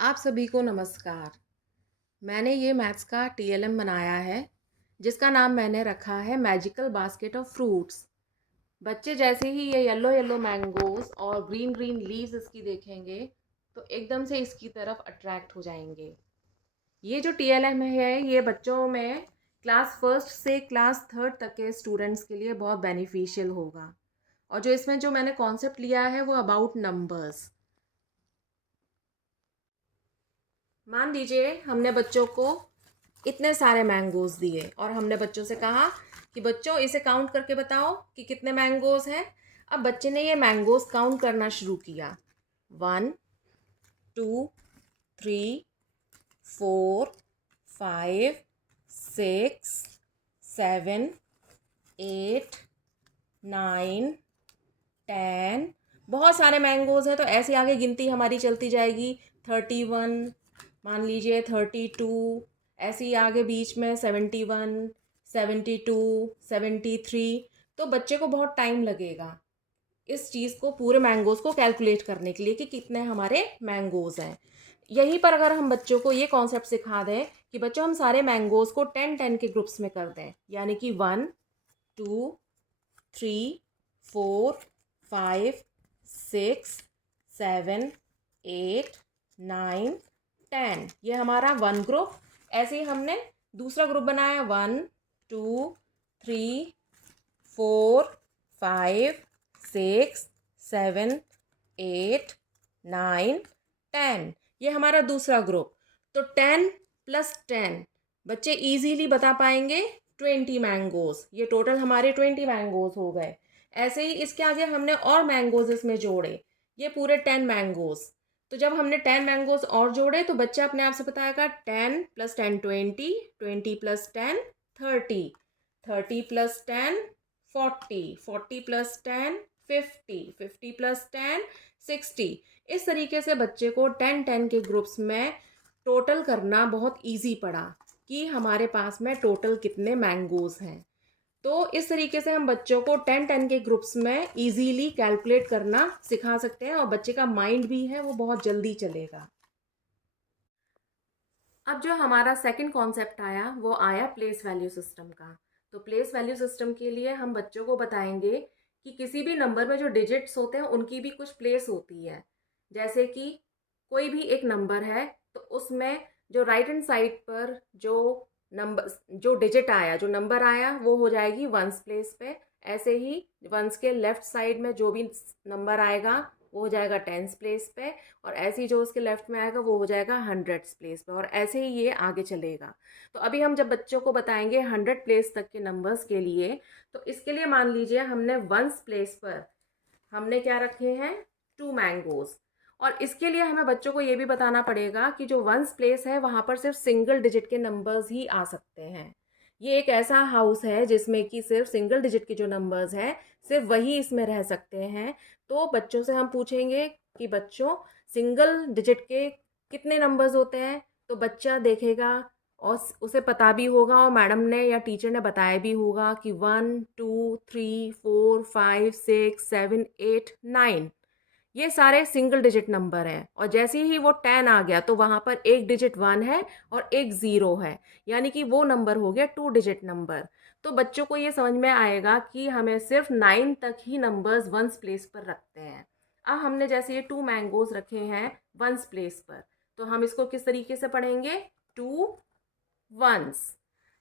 आप सभी को नमस्कार। मैंने ये मैथ्स का टीएलएम बनाया है जिसका नाम मैंने रखा है मैजिकल बास्केट ऑफ फ्रूट्स। बच्चे जैसे ही ये येलो येलो मैंगोज और ग्रीन ग्रीन लीव्स इसकी देखेंगे तो एकदम से इसकी तरफ अट्रैक्ट हो जाएंगे। ये जो टीएलएम है ये बच्चों में क्लास फर्स्ट से क्लास थर्ड तक के स्टूडेंट्स के लिए बहुत बेनिफिशियल होगा। और जो इसमें जो मैंने कॉन्सेप्ट लिया है वो अबाउट नंबर्स। मान लीजिए हमने बच्चों को इतने सारे मैंगोज दिए और हमने बच्चों से कहा कि बच्चों इसे काउंट करके बताओ कि कितने मैंगोज हैं। अब बच्चे ने ये मैंगोज काउंट करना शुरू किया। 1 2 3 4 5 6 7 8 9 10। बहुत सारे मैंगोज हैं तो ऐसे आगे गिनती हमारी चलती जाएगी। 31, मान लीजिए 32, ऐसे ही आगे बीच में 71, 72, 73। तो बच्चे को बहुत टाइम लगेगा इस चीज़ को पूरे मैंगोज को कैलकुलेट करने के लिए कि कितने हमारे मैंगोज हैं। यहीं पर अगर हम बच्चों को ये कॉन्सेप्ट सिखा दें कि बच्चों हम सारे मैंगोज को 10-10 के ग्रुप्स में कर दें, यानी कि 1 2 3 4 5 6 7 8 9 10, ये हमारा वन ग्रुप। ऐसे ही हमने दूसरा ग्रुप बनाया 1 2 3 4 5 6 7 8 9 10, ये हमारा दूसरा ग्रुप। तो 10 + 10 बच्चे इजीली बता पाएंगे 20 मैंगोज। ये टोटल हमारे 20 मैंगोज हो गए। ऐसे ही इसके आगे हमने और मैंगोज इसमें जोड़े, ये पूरे 10 मैंगोज। तो जब हमने 10 मैंगोज और जोड़े तो बच्चा अपने आप से बताएगा 10 + 10 20, 20 + 10 30, 30 + 10 40, 40 + 10 50, 50 + 10 60। इस तरीके से बच्चे को 10-10 के ग्रुप्स में टोटल करना बहुत इजी पड़ा कि हमारे पास में टोटल कितने मैंगोज हैं। तो इस तरीके से हम बच्चों को 10-10 के ग्रुप्स में इजीली कैलकुलेट करना सिखा सकते हैं और बच्चे का माइंड भी है वो बहुत जल्दी चलेगा। अब जो हमारा सेकंड कॉन्सेप्ट आया वो आया प्लेस वैल्यू सिस्टम का। तो प्लेस वैल्यू सिस्टम के लिए हम बच्चों को बताएंगे कि किसी भी नंबर में जो डिजिट्स होते हैं उनकी भी कुछ प्लेस होती है। जैसे कि कोई भी एक नंबर है तो उसमें जो राइट हैंड साइड पर जो नंबर जो डिजिट आया जो नंबर आया वो हो जाएगी वंस प्लेस पे। ऐसे ही वंस के लेफ्ट साइड में जो भी नंबर आएगा वो हो जाएगा टेंस प्लेस पे। और ऐसे ही जो उसके लेफ्ट में आएगा वो हो जाएगा हंड्रेड्स प्लेस पे, और ऐसे ही ये आगे चलेगा। तो अभी हम जब बच्चों को बताएंगे 100 प्लेस तक के नंबर्स के लिए, तो इसके लिए मान लीजिए हमने वंस प्लेस पर हमने क्या रखे हैं 2 मैंगोज। और इसके लिए हमें बच्चों को ये भी बताना पड़ेगा कि जो वंस प्लेस है वहाँ पर सिर्फ सिंगल डिजिट के नंबर्स ही आ सकते हैं। ये एक ऐसा हाउस है जिसमें कि सिर्फ सिंगल डिजिट के जो नंबर्स हैं सिर्फ वही इसमें रह सकते हैं। तो बच्चों से हम पूछेंगे कि बच्चों सिंगल डिजिट के कितने नंबर्स होते हैं, तो बच्चा देखेगा और उसे पता भी होगा और मैडम ने या टीचर ने बताया भी होगा कि 1 2 3 4 5 6 7 8 9, ये सारे सिंगल डिजिट नंबर हैं। और जैसे ही वो 10 आ गया तो वहाँ पर एक डिजिट 1 है और एक 0 है, यानी कि वो नंबर हो गया 2 डिजिट नंबर। तो बच्चों को ये समझ में आएगा कि हमें सिर्फ 9 तक ही नंबर्स वंस प्लेस पर रखते हैं। अब हमने जैसे ये 2 मैंगोज रखे हैं वंस प्लेस पर, तो हम इसको किस तरीके से पढ़ेंगे 2 वंस।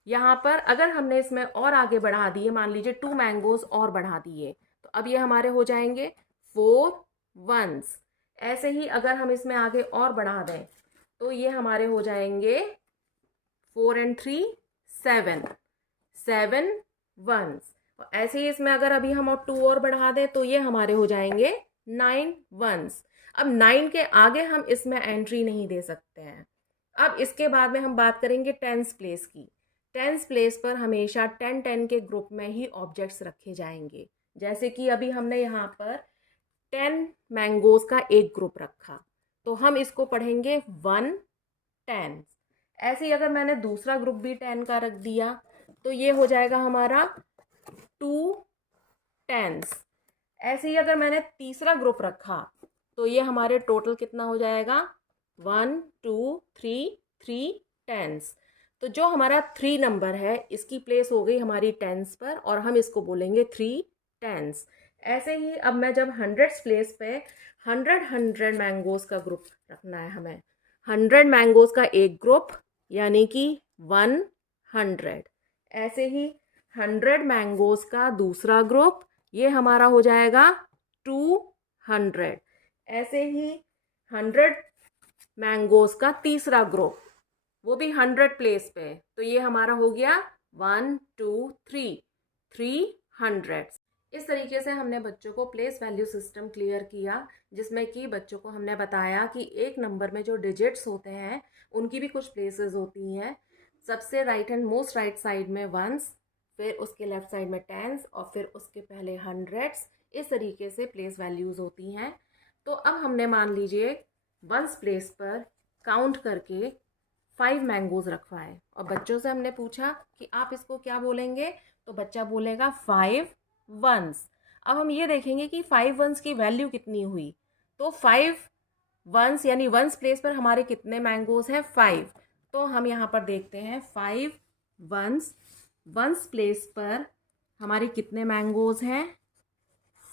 यहाँ पर अगर हमने इसमें और आगे बढ़ा दिए, मान लीजिए 2 मैंगोज और बढ़ा दिए, तो अब ये हमारे हो जाएंगे 4 वंस। ऐसे ही अगर हम इसमें आगे और बढ़ा दें तो ये हमारे हो जाएंगे 4 and 3 7, 7 वंस। और ऐसे ही इसमें अगर अभी हम और 2 और बढ़ा दें तो ये हमारे हो जाएंगे 9 वंस। अब 9 के आगे हम इसमें एंट्री नहीं दे सकते हैं। अब इसके बाद में हम बात करेंगे टेंस प्लेस की। टेंस प्लेस पर हमेशा 10-10 के ग्रुप में ही ऑब्जेक्ट्स रखे जाएंगे। जैसे कि अभी हमने यहाँ पर 10 मैंगोज का एक ग्रुप रखा, तो हम इसको पढ़ेंगे 1 10। ऐसे ही अगर मैंने दूसरा ग्रुप भी 10 का रख दिया तो ये हो जाएगा हमारा 2 10। ऐसे ही अगर मैंने तीसरा ग्रुप रखा तो ये हमारे टोटल कितना हो जाएगा 1 2 3 3 टेंस। तो जो हमारा 3 नंबर है इसकी प्लेस हो गई हमारी टेंस पर और हम इसको बोलेंगे 3 टेंस। ऐसे ही अब मैं जब हंड्रेड्स प्लेस पे 100 मैंगोज का ग्रुप रखना है हमें। 100 मैंगोज का एक ग्रुप यानी कि 100। ऐसे ही 100 मैंगोज का दूसरा ग्रुप, ये हमारा हो जाएगा 200। ऐसे ही 100 मैंगोज का तीसरा ग्रुप, वो भी 100 प्लेस पे, तो ये हमारा हो गया 1 2 3 300। इस तरीके से हमने बच्चों को प्लेस वैल्यू सिस्टम क्लियर किया, जिसमें कि बच्चों को हमने बताया कि एक नंबर में जो डिजिट्स होते हैं उनकी भी कुछ प्लेसेस होती हैं। सबसे right and most right side में वंस, फिर उसके लेफ्ट साइड में टेंस और फिर उसके पहले हंड्रेड्स। इस तरीके से प्लेस वैल्यूज़ होती हैं। तो अब हमने मान लीजिए वंस प्लेस पर काउंट करके 5 मैंगोज रखवाए और बच्चों से हमने पूछा कि आप इसको क्या बोलेंगे, तो बच्चा बोलेगा 5 वंस। अब हम ये देखेंगे कि 5 वंस की वैल्यू कितनी हुई। तो 5 वंस यानी वंस प्लेस पर हमारे कितने मैंगोज हैं, 5। तो हम यहाँ पर देखते हैं 5 वंस, वंस प्लेस पर हमारे कितने मैंगोज हैं,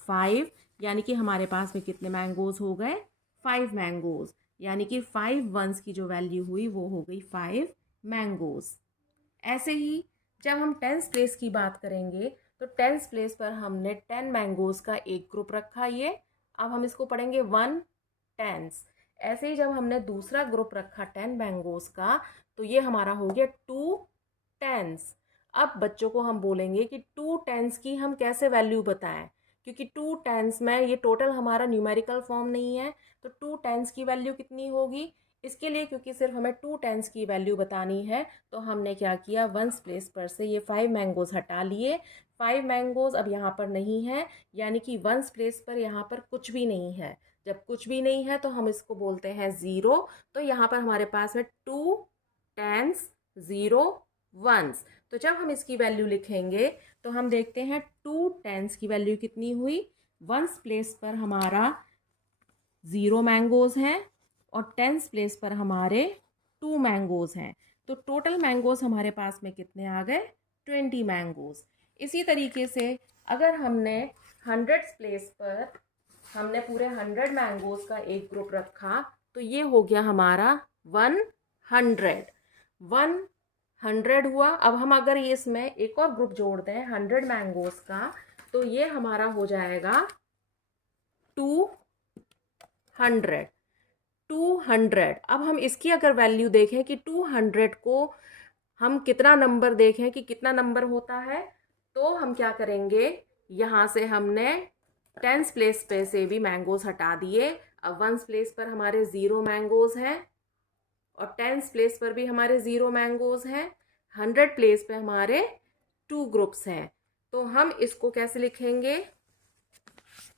5। यानी कि हमारे पास में कितने मैंगोज हो गए, 5 मैंगोज। यानी कि 5 वंस की जो वैल्यू हुई वो हो गई 5 मैंगोज। ऐसे ही जब हम टेंस प्लेस की बात करेंगे तो टेंस प्लेस पर हमने 10 मैंगोज का एक ग्रुप रखा। ये अब हम इसको पढ़ेंगे 1 टेंस। ऐसे ही जब हमने दूसरा ग्रुप रखा 10 मैंगोज का, तो ये हमारा हो गया 2 टेंस। अब बच्चों को हम बोलेंगे कि 2 टेंस की हम कैसे वैल्यू बताएं, क्योंकि 2 टेंस में ये टोटल हमारा न्यूमेरिकल फॉर्म नहीं है। तो 2 टेंस की वैल्यू कितनी होगी, इसके लिए क्योंकि सिर्फ हमें 2 टेंस की वैल्यू बतानी है, तो हमने क्या किया, वंस प्लेस पर से ये 5 मैंगोज हटा लिए। 5 मैंगोज अब यहाँ पर नहीं है, यानी कि वंस प्लेस पर यहाँ पर कुछ भी नहीं है। जब कुछ भी नहीं है तो हम इसको बोलते हैं 0। तो यहाँ पर हमारे पास है 2 टेंस 0 वंस। तो जब हम इसकी वैल्यू लिखेंगे तो हम देखते हैं 2 टेंस की वैल्यू कितनी हुई। वंस प्लेस पर हमारा 0 मैंगोज हैं और टेंस प्लेस पर हमारे 2 मैंगोज हैं। तो टोटल मैंगोज हमारे पास में कितने आ गए, 20 मैंगोज। इसी तरीके से अगर हमने हंड्रेड्स प्लेस पर हमने पूरे 100 मैंगोज का एक ग्रुप रखा, तो ये हो गया हमारा 100। 100 हुआ। अब हम अगर ये इसमें एक और ग्रुप जोड़ दें 100 मैंगोज का, तो ये हमारा हो जाएगा 200। 200। अब हम इसकी अगर वैल्यू देखें कि 200 को हम कितना नंबर देखें कि कितना नंबर होता है, तो हम क्या करेंगे, यहाँ से हमने टेंस प्लेस पे से भी मैंगोज हटा दिए। अब वंस प्लेस पर हमारे 0 मैंगोज हैं और टेंस प्लेस पर भी हमारे 0 मैंगोज हैं। 100 प्लेस पे हमारे 2 ग्रुप्स हैं। तो हम इसको कैसे लिखेंगे,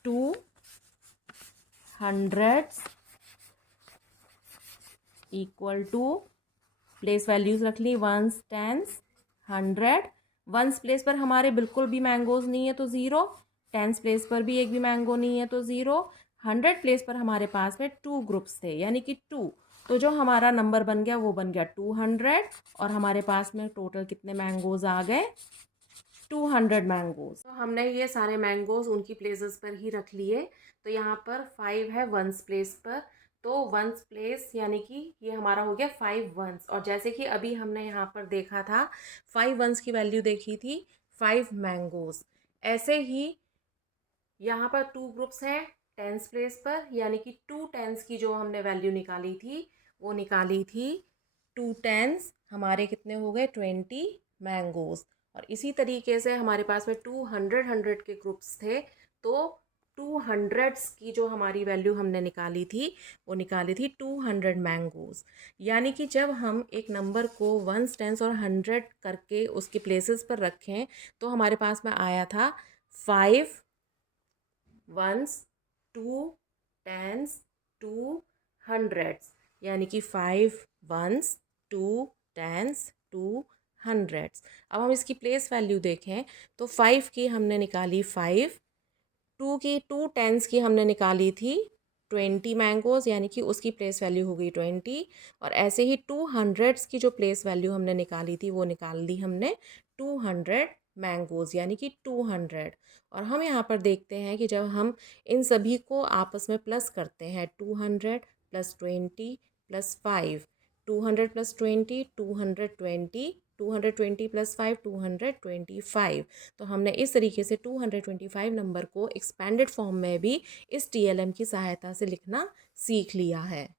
200 इक्वल टू प्लेस वैल्यूज रख ली, वंस टेंस 100। वंस प्लेस पर हमारे बिल्कुल भी मैंगोज नहीं है तो 0, टेंस प्लेस पर भी एक भी मैंगो नहीं है तो 0। 100 प्लेस पर हमारे पास में 2 ग्रुप्स थे यानी कि 2। तो जो हमारा नंबर बन गया वो बन गया 200 और हमारे पास में टोटल कितने मैंगोज आ गए, 200 मैंगोज। तो हमने ये सारे मैंगोज उनकी प्लेसेस पर ही रख लिए। तो यहाँ पर 5 है वंस प्लेस पर, तो वंस प्लेस यानी कि ये हमारा हो गया 5 वंस। और जैसे कि अभी हमने यहाँ पर देखा था 5 वंस की वैल्यू देखी थी 5 मैंगोज। ऐसे ही यहाँ पर 2 ग्रुप्स हैं टेंस प्लेस पर, यानी कि 2 टेंस की जो हमने वैल्यू निकाली थी वो निकाली थी 2 टेंस, हमारे कितने हो गए 20 मैंगोज। और इसी तरीके से हमारे पास में 200 के ग्रुप्स थे, तो 200 की जो हमारी वैल्यू हमने निकाली थी वो निकाली थी 200 मैंगोज। यानी कि जब हम एक नंबर को वंस टेंस और 100 करके उसके प्लेसेस पर रखें तो हमारे पास में आया था 5 वंस 2 टेंस 200, यानी कि 5 वंस 2 टेंस 200। अब हम इसकी प्लेस वैल्यू देखें तो 5 की हमने निकाली 5, 2 की 2 टेंस की हमने निकाली थी 20 मैंगोज़, यानी कि उसकी प्लेस वैल्यू हो गई 20। और ऐसे ही 200 की जो प्लेस वैल्यू हमने निकाली थी वो निकाल दी हमने 200 मैंगोज़, यानी कि 200। और हम यहाँ पर देखते हैं कि जब हम इन सभी को आपस में प्लस करते हैं, 200 प्लस 20 प्लस 5, 200 प्लस 20 220, 220 प्लस 5 225। तो हमने इस तरीके से 225 नंबर को एक्सपेंडेड फॉर्म में भी इस TLM की सहायता से लिखना सीख लिया है।